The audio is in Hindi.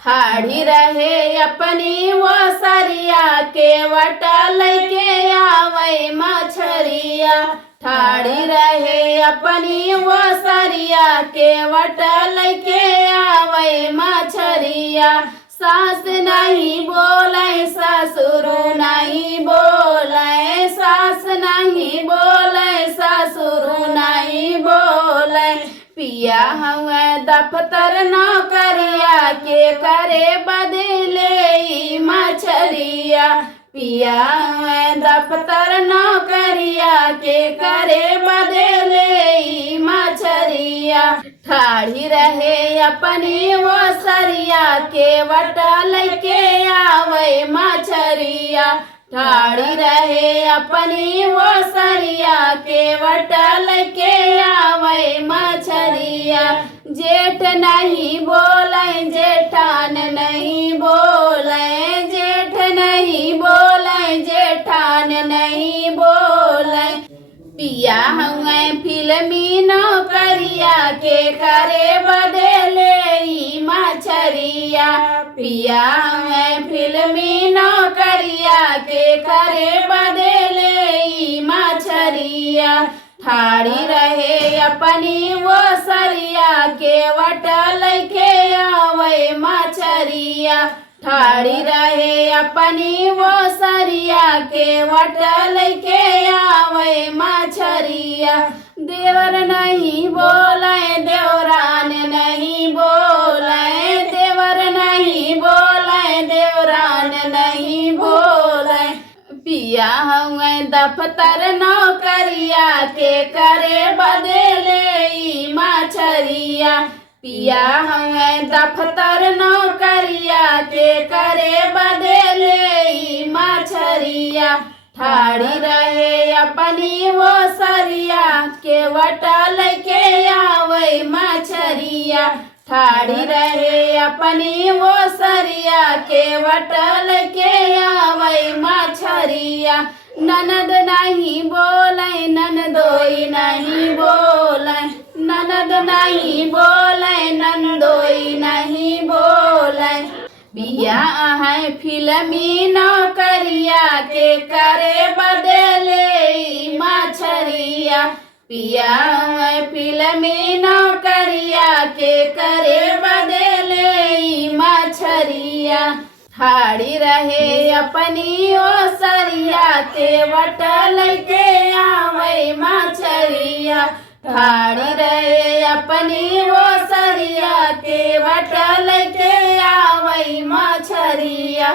ठाड़ी रहे अपनी वो सरिया के वटा लैके आवे मछरिया। ठाड़ी रहे अपनी वो सरिया के वटा लैके आवे मछरिया। सास नहीं बोले ससुर नहीं बोले, सास नहीं बोले ससुर नहीं बोले। पिया हुए दफ्तर नौकरिया के करे बदले मछरिया। पिया हुए दफ्तर नौकरिया के करे बदले मछरिया। ठाड़ी रहे अपनी वो सरिया के वटा लैके आवे मछरिया। ठाड़ी रहे अपनी वो सरिया के वटा लैके आवे मछरिया। जेठ नहीं बोले जेठान नहीं बोले, जेठ नहीं बोले जेठान नहीं बोले। पिया हुए फिल्मी नौकरिया के करे बदले मछरिया। पिया हुए फिल्मी नौकरिया के करे बदले मछरिया। ठाड़ी रहे अपनी वो सरिया के वटा लैके आवे मछरिया। ठाड़ी रहे अपनी वो सरिया के वटा लैके आवे मछरिया। देवर नहीं बोले देवरान नहीं बोले, देवर नहीं बोले देवरान नहीं बोले। पिया हुए दफ्तर नौकरिया के करे बदले मछरिया। पिया हुए दफ्तर नौकरिया के करे बदले मछरिया। ठाड़ी रहे अपनी वो सरिया के वटा लैके आवे मछरिया। ठाड़ी रहे अपनी वो सरिया के वटा लैके आवे मछरिया। ननद नहीं बोले ननदोई नहीं बोले, ननद नहीं बोले नंदोई नहीं बोले। पिया है फिल्मी नौकरिया के करे बदले मछरिया। पिया है फिल्मी नौकरिया के करे बदले मछरिया। ठाड़ी रहे अपनी ओ सरिया के वटा लैके आवे मछरिया। ठाड़ी रहे अपनी वो सरिया के वटा लैके आवे मछरिया।